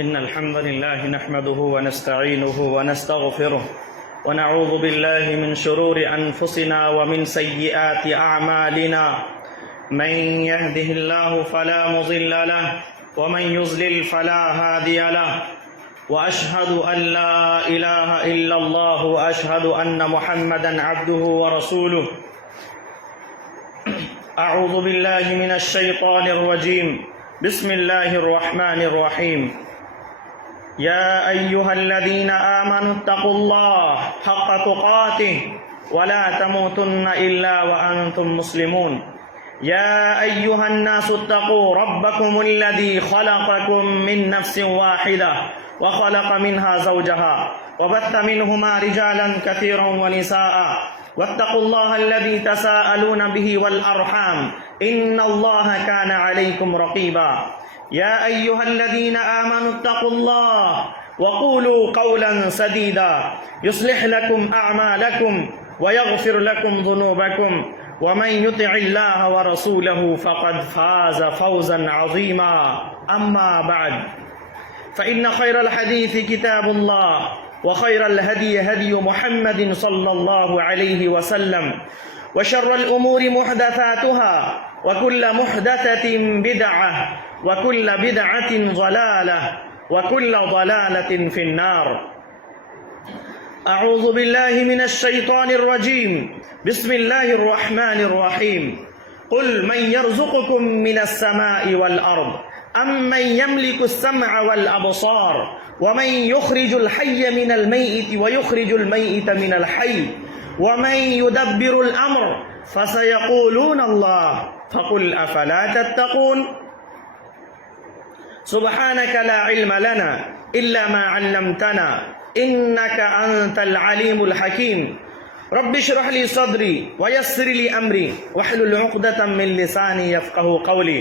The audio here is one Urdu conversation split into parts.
إن الحمد لله نحمده ونستعينه ونستغفره ونعوذ بالله من شرور أنفسنا ومن سيئات أعمالنا. من يهده الله فلا مضل له ومن يضلل فلا هادي له، وأشهد أن لا إله إلا الله وأشهد أن محمدا عبده ورسوله. أعوذ بالله من الشيطان الرجيم. بسم الله الرحمن الرحيم. يا أيها الذين آمنوا اتقوا الله حق تقاته ولا تموتن إلا وأنتم مسلمون. يا أيها الناس اتقوا ربكم الذي خلقكم من نفس واحدة وخلق منها زوجها وبث منهما رجالا كثيرا ونساء، واتقوا الله الذي تساءلون به والأرحام إن الله كان عليكم رقيبا. يا أيها الذين آمنوا اتقوا الله وقولوا قولا سديدا يصلح لكم أعمالكم ويغفر لكم ذنوبكم، ومن يطع الله ورسوله فقد فاز فوزا عظيما. أما بعد، فإن خير الحديث كتاب الله، وخير الهدي هدي محمد صلى الله عليه وسلم، وشر الأمور محدثاتها، وكل محدثة بدعة، وكل بدعة ضلالة، وكل ضلالة في النار. أعوذ بالله من الشيطان الرجيم. بسم الله الرحمن الرحيم. قل من يرزقكم من السماء والأرض أم من يملك السمع والأبصار ومن يخرج الحي من الميت ويخرج الميت من الحي ومن يدبر الأمر فسيقولون الله فقل أفلا تتقون. سبحانك لا علم لنا إلا ما علمتنا إنك أنت العليم الحكيم. رب اشرح لي صدري ويسر لي أمري واحلل عقدة من لساني يفقه قولي.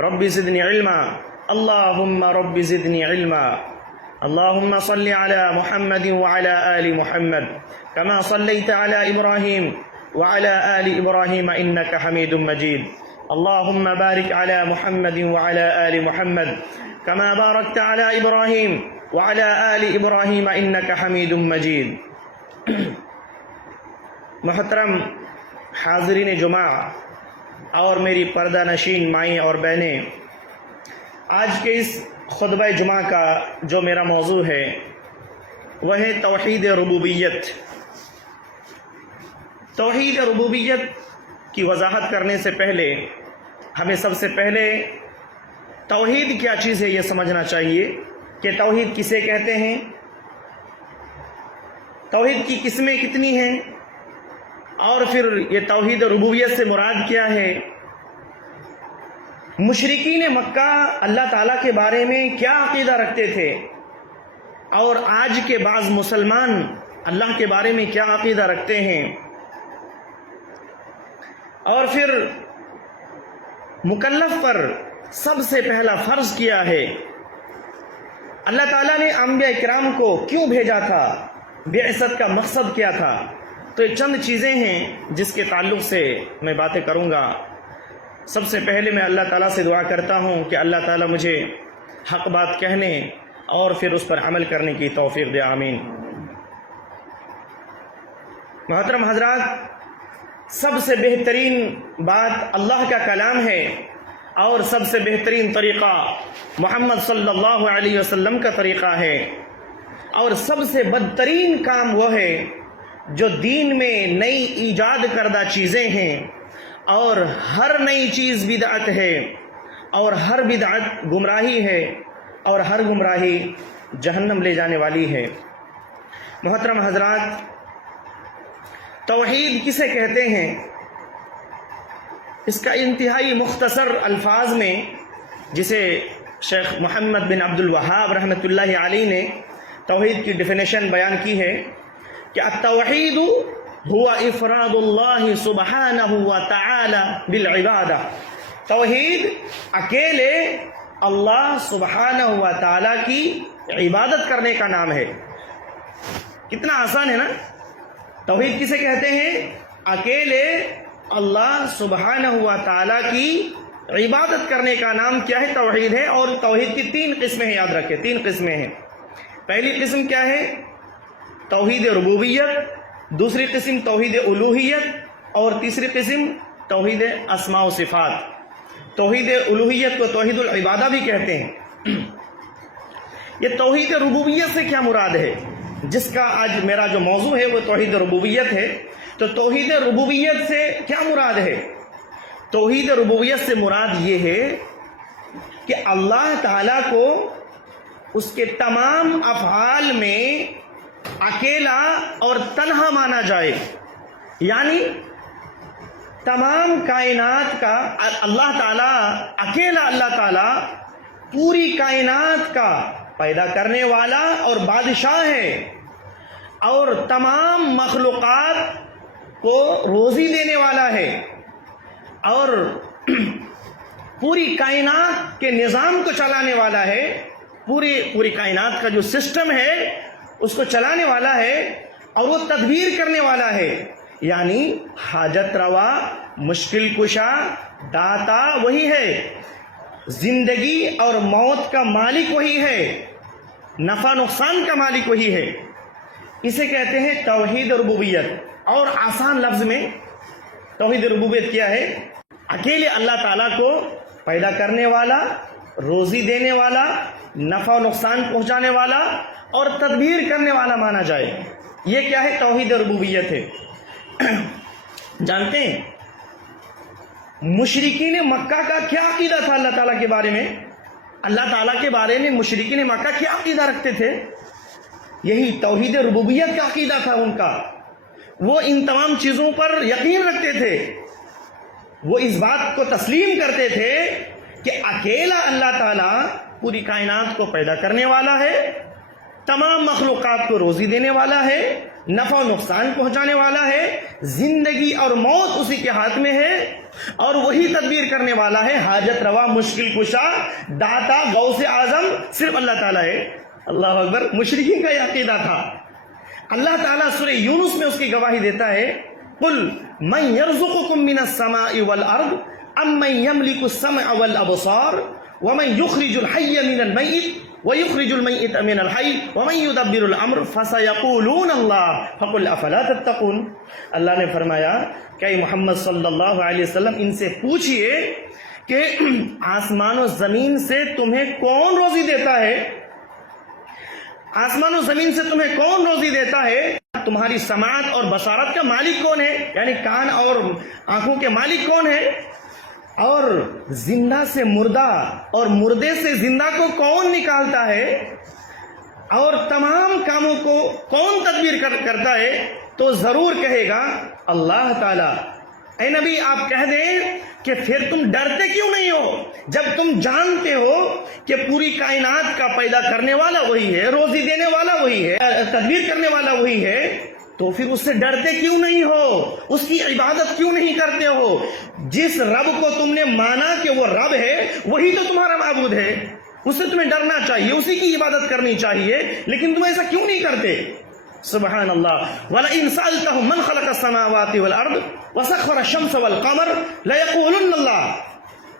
رب زدني علما. اللهم رب زدني علما. اللهم صل على محمد وعلى آل محمد كما صليت على إبراهيم وعلى آل إبراهيم إنك حميد مجيد. اللهم بارك على محمد وعلى آل محمد كما باركت على إبراهيم وعلى آل إبراهيم إنك حميد مجيد. محترم حاضرین جمعہ اور میری پردہ نشین مائیں اور بہنیں، آج کے اس خطبہ جمعہ کا جو میرا موضوع ہے وہ ہے توحید ربوبیت. توحید ربوبیت کی وضاحت کرنے سے پہلے ہمیں سب سے پہلے توحید کیا چیز ہے یہ سمجھنا چاہیے کہ توحید کسے کہتے ہیں، توحید کی قسمیں کتنی ہیں، اور پھر یہ توحید ربوبیت سے مراد کیا ہے. مشرکین مکہ اللہ تعالیٰ کے بارے میں کیا عقیدہ رکھتے تھے، اور آج کے بعض مسلمان اللہ کے بارے میں کیا عقیدہ رکھتے ہیں، اور پھر مکلف پر سب سے پہلا فرض کیا ہے. اللہ تعالیٰ نے انبیاء کرام کو کیوں بھیجا تھا، بعثت کا مقصد کیا تھا. تو یہ چند چیزیں ہیں جس کے تعلق سے میں باتیں کروں گا. سب سے پہلے میں اللہ تعالیٰ سے دعا کرتا ہوں کہ اللہ تعالیٰ مجھے حق بات کہنے اور پھر اس پر عمل کرنے کی توفیق دے. آمین. محترم حضرات، سب سے بہترین بات اللہ کا کلام ہے، اور سب سے بہترین طریقہ محمد صلی اللہ علیہ وسلم کا طریقہ ہے، اور سب سے بدترین کام وہ ہے جو دین میں نئی ایجاد کردہ چیزیں ہیں، اور ہر نئی چیز بدعت ہے، اور ہر بدعت گمراہی ہے، اور ہر گمراہی جہنم لے جانے والی ہے. محترم حضرات، توحید کسے کہتے ہیں، اس کا انتہائی مختصر الفاظ میں جسے شیخ محمد بن عبد الوہاب رحمۃ اللہ علیہ نے توحید کی ڈیفینیشن بیان کی ہے کہ التوحید هو افراد اللہ سبحانہ وتعالی بالعبادہ. توحید اکیلے اللہ سبحانہ وتعالی کی عبادت کرنے کا نام ہے. کتنا آسان ہے نا. توحید کسے کہتے ہیں؟ اکیلے اللہ سبحانہ وتعالی کی عبادت کرنے کا نام کیا ہے؟ توحید ہے. اور توحید کی 3 قسمیں ہیں، یاد رکھیں 3 قسمیں ہیں. پہلی قسم کیا ہے؟ توحید ربوبیت. دوسری قسم توحید الوہیت. اور تیسری قسم توحید اسماء و صفات. توحید الوہیت کو توحید العبادہ بھی کہتے ہیں. یہ توحید ربوبیت سے کیا مراد ہے؟ جس کا آج میرا جو موضوع ہے وہ توحید ربوبیت ہے. تو توحید ربوبیت سے کیا مراد ہے؟ توحید ربوبیت سے مراد یہ ہے کہ اللہ تعالیٰ کو اس کے تمام افعال میں اکیلا اور تنہا مانا جائے. یعنی تمام کائنات کا اللہ تعالیٰ اکیلا، اللہ تعالیٰ پوری کائنات کا پیدا کرنے والا اور بادشاہ ہے، اور تمام مخلوقات کو روزی دینے والا ہے، اور پوری کائنات کے نظام کو چلانے والا ہے. پوری کائنات کا جو سسٹم ہے اس کو چلانے والا ہے، اور وہ تدبیر کرنے والا ہے. یعنی حاجت روا، مشکل کشا، داتا وہی ہے، زندگی اور موت کا مالک وہی ہے، نفع نقصان کا مالک وہی ہے. اسے کہتے ہیں توحید ربوبیت. اور آسان لفظ میں توحید ربوبیت کیا ہے؟ اکیلے اللہ تعالیٰ کو پیدا کرنے والا، روزی دینے والا، نفع و نقصان پہنچانے والا اور تدبیر کرنے والا مانا جائے. یہ کیا ہے؟ توحید ربوبیت ہے. جانتے ہیں مشرکین مکہ کا کیا عقیدہ تھا اللہ تعالیٰ کے بارے میں؟ اللہ تعالیٰ کے بارے میں مشرکین مکہ کیا عقیدہ رکھتے تھے؟ یہی توحید ربوبیت کا عقیدہ تھا ان کا. وہ ان تمام چیزوں پر یقین رکھتے تھے. وہ اس بات کو تسلیم کرتے تھے کہ اکیلا اللہ تعالیٰ پوری کائنات کو پیدا کرنے والا ہے، تمام مخلوقات کو روزی دینے والا ہے، نفع و نقصان پہنچانے والا ہے، زندگی اور موت اسی کے ہاتھ میں ہے، اور وہی تدبیر کرنے والا ہے. حاجت روا، مشکل کشا، داتا، غوث اعظم صرف اللہ تعالیٰ ہے. اللہ اکبر. مشرکین کا یہ عقیدہ تھا. اللہ تعالیٰ سورہ یونس میں اس کی گواہی دیتا ہے، قل من یرزقکم من السماء والارض ام من یملک السمع والابصار ومن یخرج الحی من المیت وَيُخْرِجُ الْمَيِّتَ مِنَ الْحَيِّ وَمَن يُدَبِّرُ الْأَمْرَ فَسَيَقُولُونَ اللَّهُ فَقُلْ أَفَلَا تَتَّقُونَ. اللہ نے فرمایا کہ محمد صلی اللہ علیہ وسلم ان سے پوچھئے کہ آسمان و زمین سے تمہیں کون روزی دیتا ہے؟ آسمان و زمین سے تمہیں کون روزی دیتا ہے؟ تمہاری سماعت اور بصارت کا مالک کون ہے؟ یعنی کان اور آنکھوں کے مالک کون ہے؟ اور زندہ سے مردہ اور مردے سے زندہ کو کون نکالتا ہے؟ اور تمام کاموں کو کون تدبیر کرتا ہے؟ تو ضرور کہے گا اللہ تعالیٰ. اے نبی آپ کہہ دیں کہ پھر تم ڈرتے کیوں نہیں ہو جب تم جانتے ہو کہ پوری کائنات کا پیدا کرنے والا وہی ہے، روزی دینے والا وہی ہے، تدبیر کرنے والا وہی ہے، تو پھر اس سے ڈرتے کیوں نہیں ہو؟ اس کی عبادت کیوں نہیں کرتے ہو؟ جس رب کو تم نے مانا کہ وہ رب ہے وہی تو تمہارا معبود ہے، اس سے تمہیں ڈرنا چاہیے، اسی کی عبادت کرنی چاہیے، لیکن تم ایسا کیوں نہیں کرتے؟ سبحان اللہ. وَلَئِن سَأَلْتَهُم مَّنْ خَلَقَ السَّمَاوَاتِ وَالْأَرْضِ وَسَخَّرَ الشَّمْسَ وَالْقَمَرَ لَيَقُولُنَّ اللَّهُ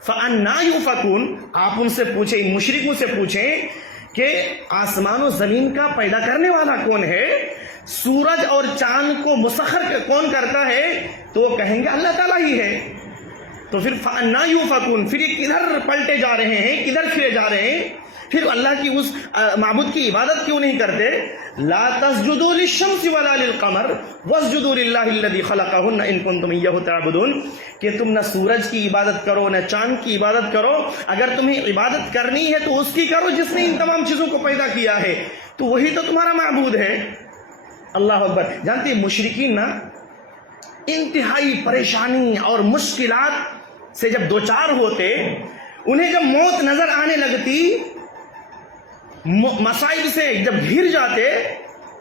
فَأَنَّىٰ يُؤْفَكُونَ. آپ ان سے پوچھیں، ان مشرکوں سے پوچھیں کہ آسمان و زمین کا پیدا کرنے والا کون ہے؟ سورج اور چاند کو مسخر کون کرتا ہے؟ تو وہ کہیں گے اللہ تعالیٰ ہی ہے. تو پھر فَأَنَّىٰ يُؤْفَكُونَ. پھر یہ کدھر پلٹے جا رہے ہیں، کدھر پھرے جا رہے ہیں؟ پھر اللہ کی اس معبود کی عبادت کیوں نہیں کرتے؟ لا تسجدوا للشمس ولا للقمر واسجدوا للہ الذی خلقہن ان کنتم ایہ تعبدون. کہ تم نہ سورج کی عبادت کرو نہ چاند کی عبادت کرو، اگر تمہیں عبادت کرنی ہے تو اس کی کرو جس نے ان تمام چیزوں کو پیدا کیا ہے، تو وہی تو تمہارا معبود ہے. اللہ اکبر. جانتے ہیں مشرکین نا انتہائی پریشانی اور مشکلات سے جب دوچار ہوتے، انہیں جب موت نظر آنے لگتی، مصائب سے جب گھر جاتے،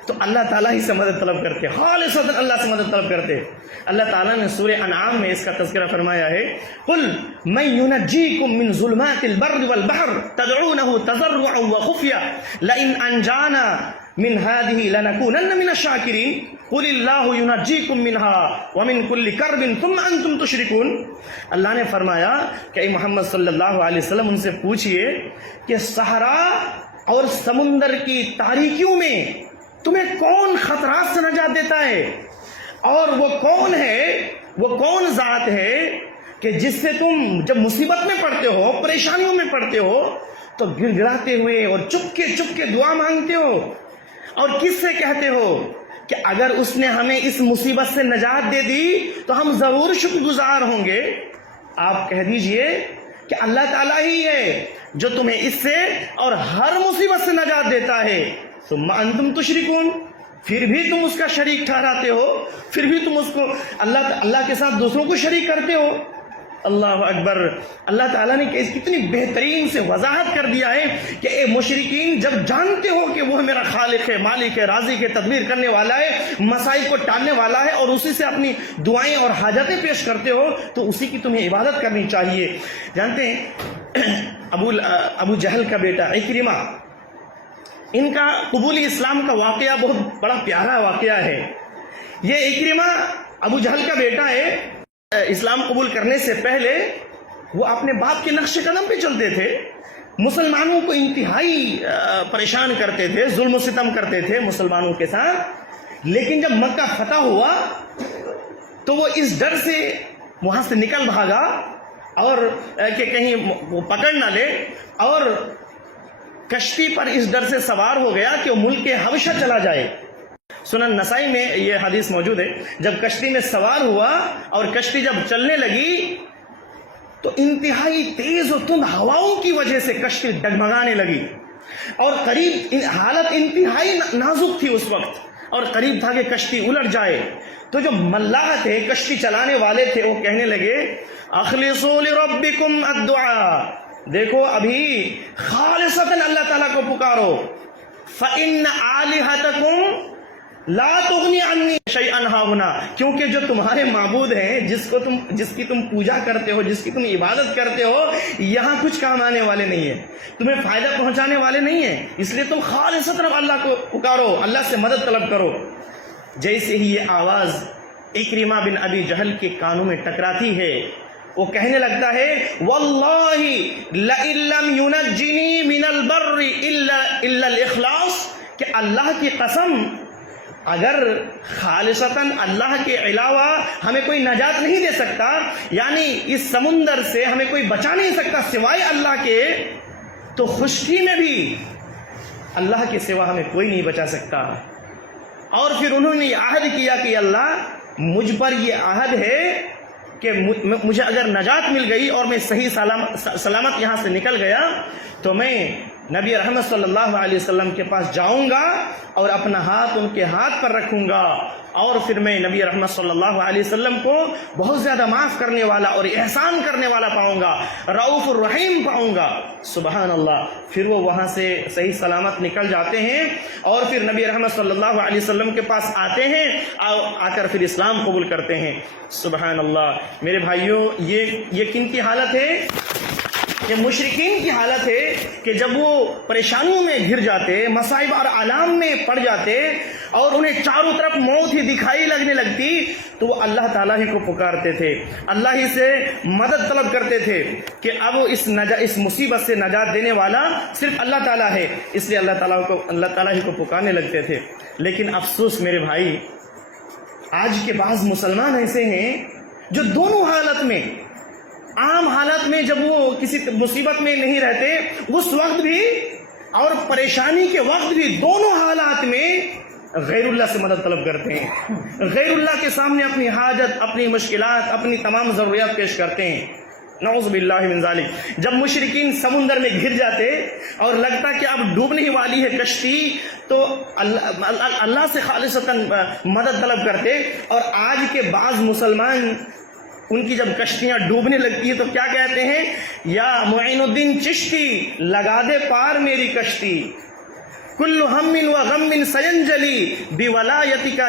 تو اللہ تعالیٰ ہی سے مدد طلب کرتے، خالصتاً اللہ سے مدد طلب کرتے۔ اللہ تعالیٰ نے سورہ انعام میں اس کا تذکرہ فرمایا ہے، قل من ينجيكم من ظلمات البر والبحر تدعونه تضرعا وخفيا لئن انجانا من هذه لنكونن من الشاكرين قل الله ينجيكم منها ومن كل كرب ثم انتم تشركون۔ اللہ نے فرمایا کہ اے محمد صلی اللہ علیہ وسلم ان سے پوچھئے کہ صحرا اور سمندر کی تاریکیوں میں تمہیں کون خطرات سے نجات دیتا ہے، اور وہ کون ہے، وہ کون ذات ہے کہ جس سے تم جب مصیبت میں پڑتے ہو، پریشانیوں میں پڑتے ہو تو گر گراتے ہوئے اور چپ کے دعا مانگتے ہو، اور کس سے کہتے ہو کہ اگر اس نے ہمیں اس مصیبت سے نجات دے دی تو ہم ضرور شکر گزار ہوں گے۔ آپ کہہ دیجئے کہ اللہ تعالیٰ ہی ہے جو تمہیں اس سے اور ہر مصیبت سے نجات دیتا ہے، ثم انتم تشرکون، پھر بھی تم اس کا شریک ٹھہراتے ہو، پھر بھی تم اس کو اللہ کے ساتھ دوسروں کو شریک کرتے ہو۔ اللہ اکبر۔ اللہ تعالیٰ نے کتنی بہترین سے وضاحت کر دیا ہے کہ اے مشرکین، جب جانتے ہو کہ وہ میرا خالق ہے، مالک ہے، رازق ہے، تدبیر کرنے والا ہے، مسائل کو ٹالنے والا ہے، اور اسی سے اپنی دعائیں اور حاجتیں پیش کرتے ہو، تو اسی کی تمہیں عبادت کرنی چاہیے۔ جانتے ہیں ابو جہل کا بیٹا اکرمہ، ان کا قبول اسلام کا واقعہ بہت بڑا پیارا واقعہ ہے۔ یہ اکرمہ ابو جہل کا بیٹا ہے، اسلام قبول کرنے سے پہلے وہ اپنے باپ کے نقش قدم پہ چلتے تھے، مسلمانوں کو انتہائی پریشان کرتے تھے، ظلم و ستم کرتے تھے مسلمانوں کے ساتھ۔ لیکن جب مکہ فتح ہوا تو وہ اس ڈر سے وہاں سے نکل بھاگا اور کہ کہیں وہ پکڑ نہ لے، اور کشتی پر اس ڈر سے سوار ہو گیا کہ وہ ملک حبشہ چلا جائے۔ سنن نسائی میں یہ حدیث موجود ہے، جب کشتی میں سوار ہوا اور کشتی جب چلنے لگی تو انتہائی تیز و تند ہواؤں کی وجہ سے کشتی ڈگمگانے لگی، اور قریب حالت انتہائی نازک تھی اس وقت، اور قریب تھا کہ کشتی الٹ جائے۔ تو جو ملاح تھے، کشتی چلانے والے تھے، وہ کہنے لگے اخلصوا لربکم الدعاء، دیکھو ابھی خالصتاً اللہ تعالیٰ کو پکارو، فإن آلہتکم لا تغنی عنی شیئا ہاہنا، کیونکہ جو تمہارے معبود ہیں، جس کی تم پوجا کرتے ہو، جس کی تم عبادت کرتے ہو، یہاں کچھ کام آنے والے نہیں ہیں، تمہیں فائدہ پہنچانے والے نہیں ہیں، اس لیے تم خالصتاً اللہ کو پکارو، اللہ سے مدد طلب کرو۔ جیسے ہی یہ آواز اکرمہ بن ابی جہل کے کانوں میں ٹکراتی ہے، وہ کہنے لگتا ہے واللہ لئن لم ینجنی من البر الا الاخلاص، کہ اللہ کی قسم اگر خالصتاً اللہ کے علاوہ ہمیں کوئی نجات نہیں دے سکتا، یعنی اس سمندر سے ہمیں کوئی بچا نہیں سکتا سوائے اللہ کے، تو خشکی میں بھی اللہ کے سوا ہمیں کوئی نہیں بچا سکتا۔ اور پھر انہوں نے یہ عہد کیا کہ اللہ مجھ پر یہ عہد ہے کہ مجھے اگر نجات مل گئی اور میں صحیح سلامت یہاں سے نکل گیا تو میں نبی رحمت صلی اللہ علیہ وسلم کے پاس جاؤں گا اور اپنا ہاتھ ان کے ہاتھ پر رکھوں گا، اور پھر میں نبی رحمت صلی اللہ علیہ وسلم کو بہت زیادہ معاف کرنے والا اور احسان کرنے والا پاؤں گا، رؤوف الرحیم پاؤں گا۔ سبحان اللہ۔ پھر وہ وہاں سے صحیح سلامت نکل جاتے ہیں، اور پھر نبی رحمت صلی اللہ علیہ وسلم کے پاس آتے ہیں، آ کر پھر اسلام قبول کرتے ہیں۔ سبحان اللہ۔ میرے بھائیوں، یہ کن کی حالت ہے؟ یہ مشرکین کی حالت ہے کہ جب وہ پریشانیوں میں گھر جاتے، مصائب اور آلام میں پڑ جاتے، اور انہیں چاروں طرف موت ہی دکھائی لگنے لگتی، تو وہ اللہ تعالیٰ ہی کو پکارتے تھے، اللہ ہی سے مدد طلب کرتے تھے کہ اب اس مصیبت سے نجات دینے والا صرف اللہ تعالیٰ ہے، اس لیے اللہ تعالیٰ ہی کو پکارنے لگتے تھے۔ لیکن افسوس میرے بھائی، آج کے بعض مسلمان ایسے ہیں جو دونوں حالت میں، عام حالت میں جب وہ کسی مصیبت میں نہیں رہتے، اس وقت بھی اور پریشانی کے وقت بھی، دونوں حالات میں غیر اللہ سے مدد طلب کرتے ہیں، غیر اللہ کے سامنے اپنی حاجت، اپنی مشکلات، اپنی تمام ضروریات پیش کرتے ہیں۔ نعوذ باللہ من ذالک۔ جب مشرکین سمندر میں گھر جاتے اور لگتا کہ اب ڈوبنے ہی والی ہے کشتی، تو اللہ سے خالصتاً مدد طلب کرتے، اور آج کے بعض مسلمان ان کی جب کشتیاں ڈوبنے لگتی ہیں تو کیا کہتے ہیں؟ یا معین الدین چشتی لگا دے پار میری کشتی، کل ہم و غم سینجلی بولایتک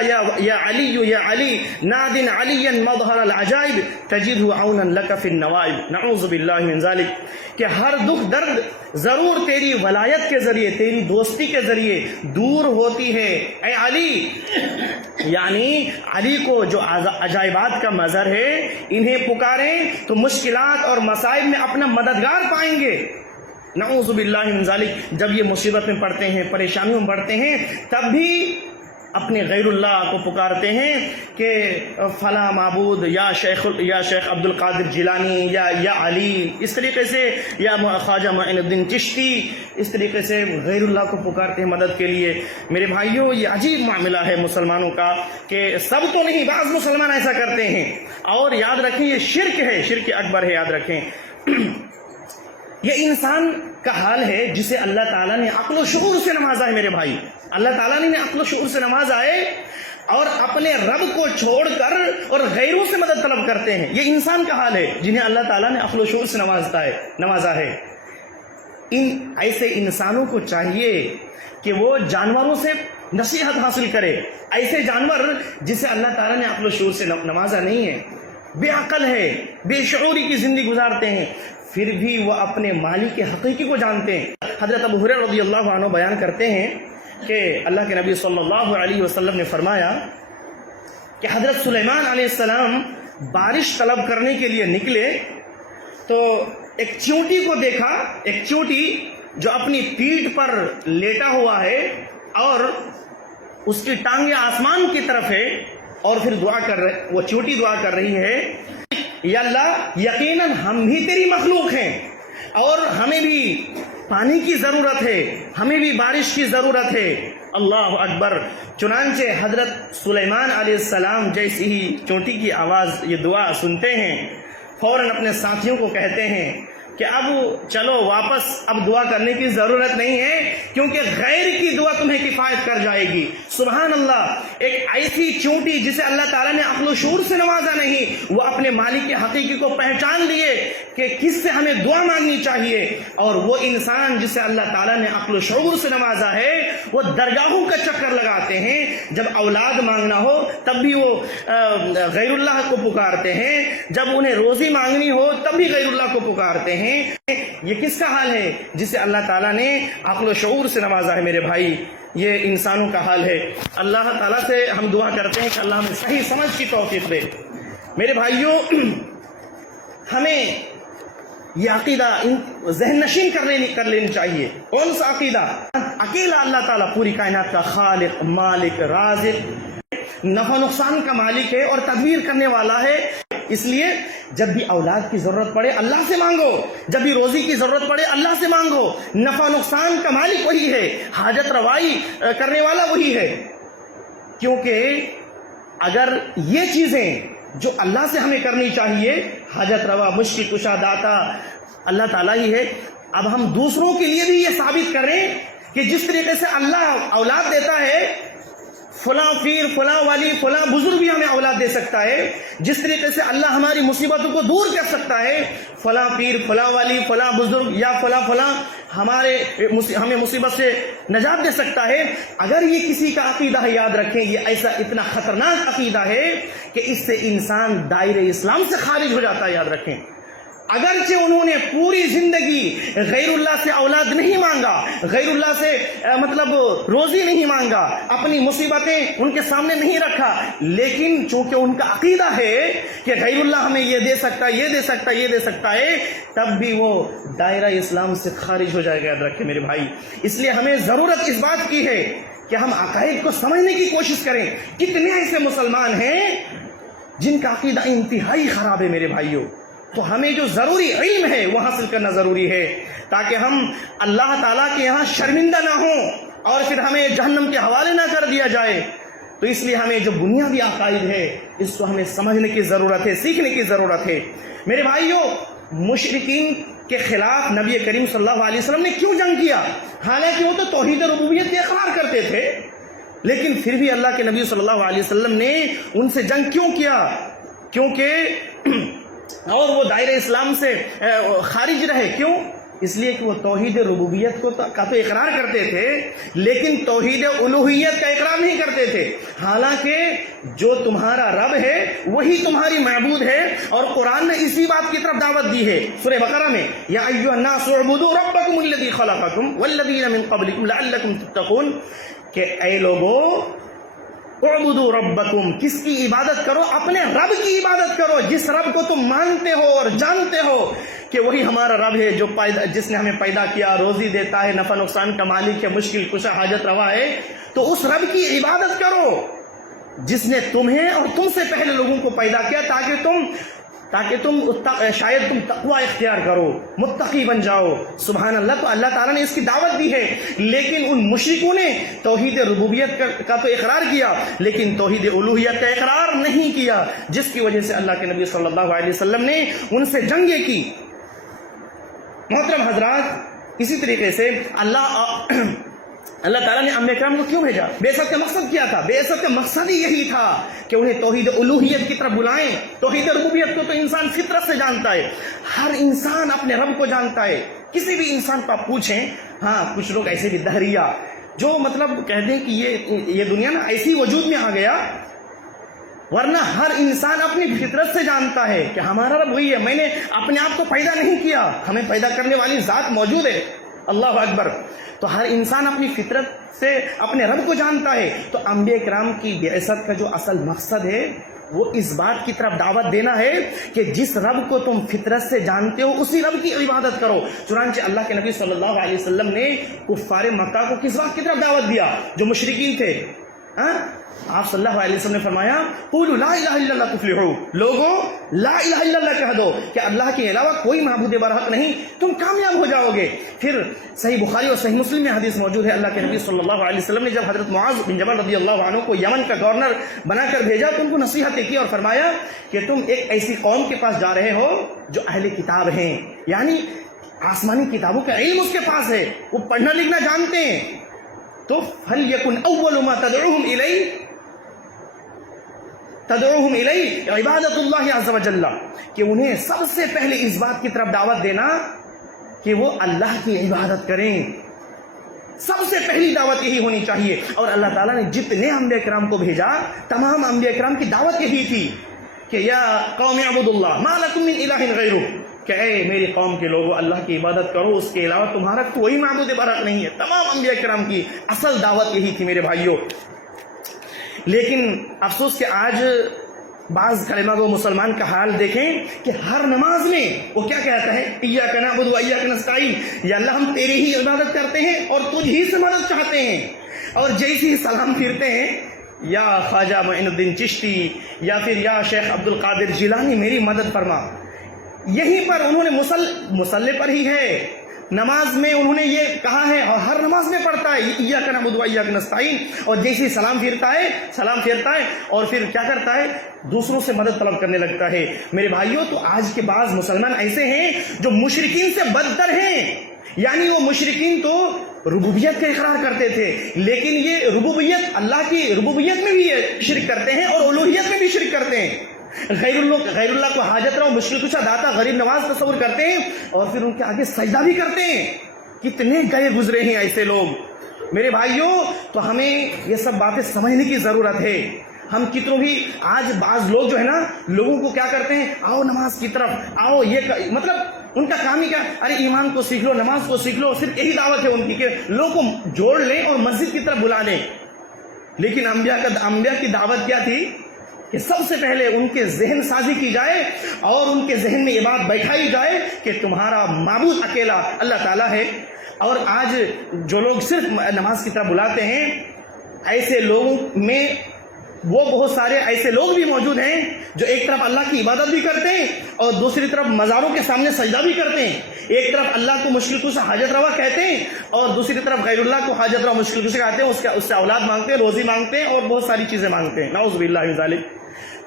یا علی یا علی ناد علی مظہر العجائب تجدہ عونا لک فی النوائب. نعوذ باللہ من ذلک کہ ہر دکھ درد ضرور تیری ولایت کے ذریعے، تیری دوستی کے ذریعے دور ہوتی ہے. اے علی، یعنی علی کو جو عجائبات کا مظہر ہے، انہیں پکاریں تو مشکلات اور مصائب میں اپنا مددگار پائیں گے. نعوذ باللہ من ذالک، جب یہ مصیبت میں پڑتے ہیں، پریشانیوں میں پڑتے ہیں، تب بھی اپنے غیر اللہ کو پکارتے ہیں کہ فلاں معبود، یا شیخ عبد القادر جیلانی، یا علی، اس طریقے سے، یا خواجہ معین الدین چشتی، اس طریقے سے غیر اللہ کو پکارتے ہیں مدد کے لیے. میرے بھائیوں، یہ عجیب معاملہ ہے مسلمانوں کا کہ سب تو نہیں، بعض مسلمان ایسا کرتے ہیں. اور یاد رکھیں یہ شرک ہے، شرک اکبر ہے، یاد رکھیں. یہ انسان کا حال ہے جسے اللہ تعالیٰ نے عقل و شعور سے نوازا ہے. میرے بھائی، اللہ تعالیٰ نے عقل و شعور سے نوازا ہے اور اپنے رب کو چھوڑ کر اور غیروں سے مدد طلب کرتے ہیں. یہ انسان کا حال ہے جنہیں اللہ تعالیٰ نے عقل و شعور سے نوازا ہے. ان ایسے انسانوں کو چاہیے کہ وہ جانوروں سے نصیحت حاصل کرے. ایسے جانور جسے اللہ تعالیٰ نے عقل و شعور سے نوازا نہیں ہے، بے عقل ہے، بے شعوری کی زندگی گزارتے ہیں، پھر بھی وہ اپنے مالک کے حقیقی کو جانتے ہیں. حضرت ابو ہریرہ رضی اللہ عنہ بیان کرتے ہیں کہ اللہ کے نبی صلی اللہ علیہ وسلم نے فرمایا کہ حضرت سلیمان علیہ السلام بارش طلب کرنے کے لیے نکلے تو ایک چیونٹی کو دیکھا، ایک چیونٹی جو اپنی پیٹھ پر لیٹا ہوا ہے اور اس کی ٹانگیں آسمان کی طرف ہے، اور پھر وہ چیونٹی دعا کر رہی ہے، یا اللہ، یقیناً ہم بھی تیری مخلوق ہیں اور ہمیں بھی پانی کی ضرورت ہے، ہمیں بھی بارش کی ضرورت ہے. اللہ اکبر. چنانچہ حضرت سلیمان علیہ السلام جیسی ہی چونٹی کی آواز، یہ دعا سنتے ہیں، فوراً اپنے ساتھیوں کو کہتے ہیں کہ اب چلو واپس، اب دعا کرنے کی ضرورت نہیں ہے کیونکہ غیر کی دعا تمہیں کفایت کر جائے گی. سبحان اللہ. ایک ایسی چونٹی جسے اللہ تعالیٰ نے عقل و شعور سے نوازا نہیں، وہ اپنے مالک کے حقیقی کو پہچان لیے کہ کس سے ہمیں دعا مانگنی چاہیے. اور وہ انسان جسے اللہ تعالیٰ نے عقل و شعور سے نوازا ہے، وہ درگاہوں کا چکر لگاتے ہیں. جب اولاد مانگنا ہو تب بھی وہ غیر اللہ کو پکارتے ہیں، جب انہیں روزی مانگنی ہو تب بھی غیر اللہ کو پکارتے ہیں. یہ کس کا حال ہے؟ جسے اللہ تعالیٰ نے عقل و شعور سے نوازا ہے. میرے بھائی، یہ انسانوں کا حال ہے. اللہ تعالیٰ سے ہم دعا کرتے ہیں کہ اللہ ہمیں صحیح سمجھ کی توفیق دے. میرے بھائیوں، ہمیں یہ عقیدہ ذہن نشین کر لینی چاہیے. کون سا عقیدہ؟ اکیلا اللہ تعالیٰ پوری کائنات کا خالق، مالک، رازق، نفع نقصان کا مالک ہے اور تدبیر کرنے والا ہے. اس لیے جب بھی اولاد کی ضرورت پڑے اللہ سے مانگو، جب بھی روزی کی ضرورت پڑے اللہ سے مانگو. نفع نقصان کا مالک وہی ہے، حاجت روائی کرنے والا وہی ہے. کیونکہ اگر یہ چیزیں جو اللہ سے ہمیں کرنی چاہیے، حاجت روا، مشکل کشا، داتا اللہ تعالیٰ ہی ہے، اب ہم دوسروں کے لیے بھی یہ ثابت کریں کہ جس طریقے سے اللہ اولاد دیتا ہے، فلاں پیر، فلاں والی، فلاں بزرگ بھی ہمیں اولاد دے سکتا ہے. جس طریقے سے اللہ ہماری مصیبتوں کو دور کر سکتا ہے، فلاں پیر، فلاں والی، فلاں بزرگ یا فلاں ہمیں مصیبت سے نجات دے سکتا ہے. اگر یہ کسی کا عقیدہ ہے، یاد رکھیں یہ ایسا اتنا خطرناک عقیدہ ہے کہ اس سے انسان دائرہ اسلام سے خارج ہو جاتا ہے. یاد رکھیں، اگرچہ انہوں نے پوری زندگی غیر اللہ سے اولاد نہیں مانگا، غیر اللہ سے روزی نہیں مانگا، اپنی مصیبتیں ان کے سامنے نہیں رکھا، لیکن چونکہ ان کا عقیدہ ہے کہ غیر اللہ ہمیں یہ دے سکتا ہے، یہ دے سکتا ہے، یہ دے سکتا ہے، تب بھی وہ دائرہ اسلام سے خارج ہو جائے گا. یاد رکھیں میرے بھائی، اس لیے ہمیں ضرورت اس بات کی ہے کہ ہم عقائد کو سمجھنے کی کوشش کریں. کتنے ایسے مسلمان ہیں جن کا عقیدہ انتہائی خراب ہے میرے بھائیوں. تو ہمیں جو ضروری علم ہے وہ حاصل کرنا ضروری ہے تاکہ ہم اللہ تعالیٰ کے یہاں شرمندہ نہ ہوں اور پھر ہمیں جہنم کے حوالے نہ کر دیا جائے. تو اس لیے ہمیں جو بنیادی عقائد ہے اس کو ہمیں سمجھنے کی ضرورت ہے، سیکھنے کی ضرورت ہے. میرے بھائیوں، مشرکین کے خلاف نبی کریم صلی اللہ علیہ وسلم نے کیوں جنگ کیا؟ حالانکہ وہ تو توحید ربوبیت کے اقرار کرتے تھے، لیکن پھر بھی اللہ کے نبی صلی اللہ علیہ وسلم نے ان سے جنگ کیوں کیا؟ کیونکہ اور وہ دائرہ اسلام سے خارج رہے. کیوں؟ اس لیے کہ وہ توحید ربوبیت کا تو اقرار کرتے تھے، لیکن توحید الوہیت کا اقرار نہیں کرتے تھے۔ حالانکہ جو تمہارا رب ہے وہی تمہاری معبود ہے، اور قرآن نے اسی بات کی طرف دعوت دی ہے سورہ بقرہ میں، یا ایھا الناس اعبدوا ربکم الذی خلقکم والذین من قبلکم لعلکم تتقون، کہ اے لوگو اعبدوا ربکم، کس کی عبادت کرو؟ اپنے رب کی عبادت کرو، جس رب کو تم مانتے ہو اور جانتے ہو کہ وہی ہمارا رب ہے، جس نے ہمیں پیدا کیا، روزی دیتا ہے، نفع نقصان کا مالک ہے، مشکل کشا، حاجت روا ہے۔ تو اس رب کی عبادت کرو جس نے تمہیں اور تم سے پہلے لوگوں کو پیدا کیا، تاکہ تم شاید تم تقوی اختیار کرو، متقی بن جاؤ۔ سبحان اللہ۔ تو اللہ تعالیٰ نے اس کی دعوت دی ہے، لیکن ان مشرکوں نے توحید ربوبیت کا تو اقرار کیا، لیکن توحید الوہیت کا اقرار نہیں کیا، جس کی وجہ سے اللہ کے نبی صلی اللہ علیہ وسلم نے ان سے جنگیں کی۔ محترم حضرات، اسی طریقے سے اللہ تعالیٰ نے انبیاء کرام کو کیوں بھیجا؟ بعثت کا مقصد کیا تھا؟ بعثت کا مقصد ہی یہی تھا کہ انہیں توحید الوہیت کی طرف بلائیں۔ توحید ربوبیت کو تو انسان فطرت سے جانتا ہے، ہر انسان اپنے رب کو جانتا ہے۔ کسی بھی انسان کو آپ پوچھیں، ہاں کچھ لوگ ایسے بھی دہریہ جو مطلب کہتے ہیں کہ یہ دنیا نا ایسی وجود میں آ گیا، ورنہ ہر انسان اپنی فطرت سے جانتا ہے کہ ہمارا رب وہی ہے، میں نے اپنے آپ کو پیدا نہیں کیا، ہمیں پیدا کرنے والی ذات موجود ہے۔ اللہ اکبر۔ تو ہر انسان اپنی فطرت سے اپنے رب کو جانتا ہے۔ تو انبیاء کرام کی بعثت کا جو اصل مقصد ہے وہ اس بات کی طرف دعوت دینا ہے کہ جس رب کو تم فطرت سے جانتے ہو اسی رب کی عبادت کرو۔ چنانچہ اللہ کے نبی صلی اللہ علیہ وسلم نے کفار مکہ کو کس بات کی طرف دعوت دیا؟ جو مشرکین تھے، آپ صلی اللہ علیہ وسلم نے فرمایا قولوا لا الہ الا اللہ تفلحوا، لوگوں لا الہ الا اللہ کہہ دو کہ اللہ کے علاوہ کوئی معبود برحق نہیں، تم کامیاب ہو جاؤ گے۔ پھر صحیح بخاری اور صحیح مسلم میں حدیث موجود ہے، اللہ کے نبی صلی اللہ علیہ وسلم نے جب حضرت معاذ بن جبل رضی اللہ عنہ کو یمن کا گورنر بنا کر بھیجا تو ان کو نصیحتیں کی اور فرمایا کہ تم ایک ایسی قوم کے پاس جا رہے ہو جو اہل کتاب ہیں، یعنی آسمانی کتابوں کا علم اس کے پاس ہے، وہ پڑھنا لکھنا جانتے ہیں۔ تو فَلْيَكُنْ أَوَّلُ مَا تدعوہم الیہ عبادت اللہ عز وجل، کہ انہیں سب سے پہلے اس بات کی طرف دعوت دینا کہ وہ اللہ کی عبادت کریں۔ سب سے پہلی دعوت یہی ہونی چاہیے۔ اور اللہ تعالیٰ نے جتنے انبیاء کرام کو بھیجا تمام انبیاء کرام کی دعوت یہی تھی کہ یا قوم اعبدوا اللہ ما لکم من الہ غیرہ، کہ اے میری قوم کے لوگوں اللہ کی عبادت کرو، اس کے علاوہ تمہارا کوئی معبود برحق نہیں ہے۔ تمام انبیاء کرام کی اصل دعوت یہی تھی میرے بھائیوں۔ لیکن افسوس کہ آج بعض کلمہ گو مسلمان کا حال دیکھیں کہ ہر نماز میں وہ کیا کہتا ہے؟ ایاک نعبد و ایاک نستعین، یا اللہ ہم تیری ہی عبادت کرتے ہیں اور تجھ ہی سے مدد چاہتے ہیں، اور جیسے ہی سلام پھرتے ہیں یا خواجہ معین الدین چشتی یا پھر یا شیخ عبد القادر جیلانی میری مدد فرما۔ یہیں پر انہوں نے مصلی پر ہی ہے، نماز میں انہوں نے یہ کہا ہے اور ہر نماز میں پڑھتا ہے ایاک نعبد و ایاک نستعین، اور جیسے سلام پھرتا ہے اور پھر کیا کرتا ہے؟ دوسروں سے مدد طلب کرنے لگتا ہے۔ میرے بھائیوں، تو آج کے بعض مسلمان ایسے ہیں جو مشرکین سے بدتر ہیں، یعنی وہ مشرکین تو ربوبیت کا اقرار کرتے تھے، لیکن یہ ربوبیت اللہ کی ربوبیت میں بھی شرک کرتے ہیں اور الوہیت میں بھی شرک کرتے ہیں۔ غیر اللہ کو حاجت روا، مشکل کشا، داتا، غریب نواز تصور کرتے ہیں اور پھر ان کے آگے سجدہ بھی کرتے ہیں۔ کتنے گئے گزرے ہیں ایسے لوگ میرے بھائیوں۔ تو ہمیں یہ سب باتیں سمجھنے کی ضرورت ہے۔ ہم کتنوں بھی آج بعض لوگ جو ہے نا لوگوں کو کیا کرتے ہیں، آؤ نماز کی طرف آؤ، یہ مطلب ان کا کام ہی کیا، ارے ایمان کو سیکھ لو، نماز کو سیکھ لو، صرف یہی دعوت ہے ان کی کہ لوگوں کو جوڑ لیں اور مسجد کی طرف بلا لیں۔ لیکن انبیاء کی دعوت کیا تھی کہ سب سے پہلے ان کے ذہن سازی کی جائے اور ان کے ذہن میں یہ بات بیٹھائی جائے کہ تمہارا معبود اکیلا اللہ تعالیٰ ہے۔ اور آج جو لوگ صرف نماز کی طرف بلاتے ہیں، ایسے لوگوں میں وہ بہت سارے ایسے لوگ بھی موجود ہیں جو ایک طرف اللہ کی عبادت بھی کرتے ہیں اور دوسری طرف مزاروں کے سامنے سجدہ بھی کرتے ہیں۔ ایک طرف اللہ کو مشکل کشا حاجت روا کہتے ہیں اور دوسری طرف غیر اللہ کو حاجت روا مشکل کشا کہتے ہیں، اس سے اولاد مانگتے ہیں، روزی مانگتے ہیں اور بہت ساری چیزیں مانگتے ہیں، نعوذ باللہ من ذالک۔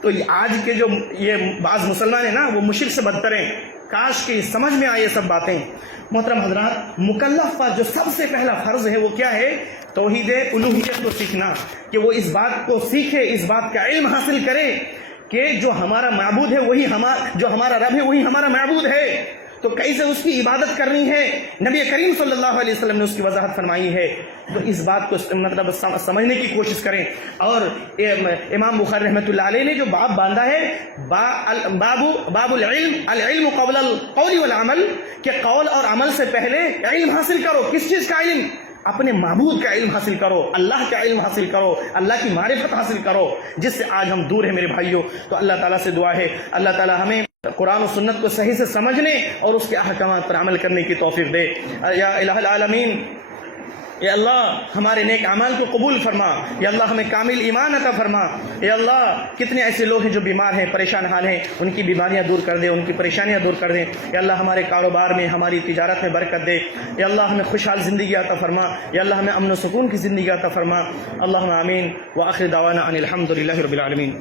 تو آج کے جو یہ بعض مسلمان ہیں نا وہ مشرک سے بدتر ہیں۔ کاش کہ سمجھ میں آئے یہ سب باتیں۔ محترم حضرات، مکلف پر جو سب سے پہلا فرض ہے وہ کیا ہے؟ توحید الوہیت کو سیکھنا، کہ وہ اس بات کو سیکھے، اس بات کا علم حاصل کرے کہ جو ہمارا معبود ہے وہی جو ہمارا رب ہے وہی ہمارا معبود ہے۔ تو کیسے اس کی عبادت کرنی ہے نبی کریم صلی اللہ علیہ وسلم نے اس کی وضاحت فرمائی ہے۔ تو اس بات کو مطلب سمجھنے کی کوشش کریں۔ اور امام بخاری رحمۃ اللہ علیہ نے جو باب باندھا ہے باب العلم قبل القول والعمل، کہ قول اور عمل سے پہلے علم حاصل کرو۔ کس چیز کا علم؟ اپنے معبود کا علم حاصل کرو، اللہ کا علم حاصل کرو، اللہ کی معرفت حاصل کرو، جس سے آج ہم دور ہیں میرے بھائیوں۔ تو اللہ تعالیٰ سے دعا ہے اللہ تعالیٰ ہمیں قرآن و سنت کو صحیح سے سمجھنے اور اس کے احکامات پر عمل کرنے کی توفیق دے۔ یا الہ العالمین، یا اللہ ہمارے نیک اعمال کو قبول فرما، یا اللہ ہمیں کامل ایمان عطا فرما۔ یا اللہ کتنے ایسے لوگ ہیں جو بیمار ہیں، پریشان حال ہیں، ان کی بیماریاں دور کر دے، ان کی پریشانیاں دور کر دیں۔ یا اللہ ہمارے کاروبار میں، ہماری تجارت میں برکت دے۔ یا اللہ ہمیں خوشحال زندگی عطا فرما، یا اللہ ہمیں امن و سکون کی زندگی عطا فرما۔ اللہم آمین، وآخر دعوانا ان الحمد للہ رب العالمین۔